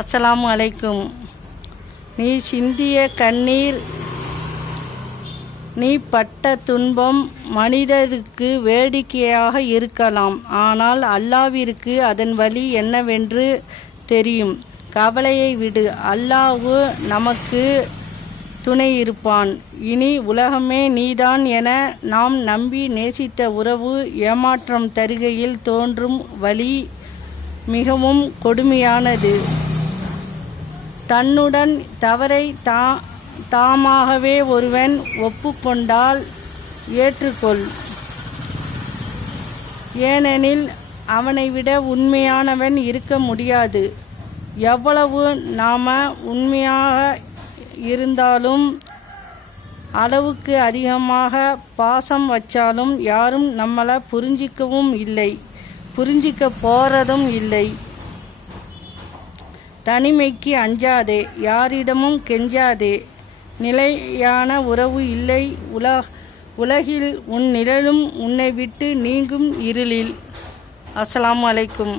அஸ்ஸலாமு அலைக்கும். நீ சிந்திய கண்ணீர் நீ பட்ட துன்பம் மனிதருக்கு வேடிக்கையாக இருக்கலாம். ஆனால் அல்லாவிற்கு அதன் வழி என்னவென்று தெரியும். கவலையை விடு. அல்லாஹு நமக்கு துணை இருப்பான். இனி உலகமே நீதான் என நாம் நம்பி நேசித்த உறவு ஏமாற்றம் தருகையில் தோன்றும் வழி மிகவும் கொடுமையானது. தன்னுடன் தவறை தா தாமாகவே ஒருவன் ஒப்புக்கொண்டால் ஏற்றுக்கொள். ஏனெனில் அவனை விட உண்மையானவன் இருக்க முடியாது. எவ்வளவு நாம உண்மையாக இருந்தாலும் அளவுக்கு அதிகமாக பாசம் வச்சாலும் யாரும் நம்மளை புரிஞ்சிக்கவும் இல்லை. புரிஞ்சிக்க போகிறதும் இல்லை. தனிமைக்கு அஞ்சாதே யாரிடமும் கெஞ்சாதே. நிலையான உறவு இல்லை உலா உலகில் உன் நிழலும் உன்னை விட்டு நீங்கும் இருளில். அஸ்லாம் அலைக்கும்.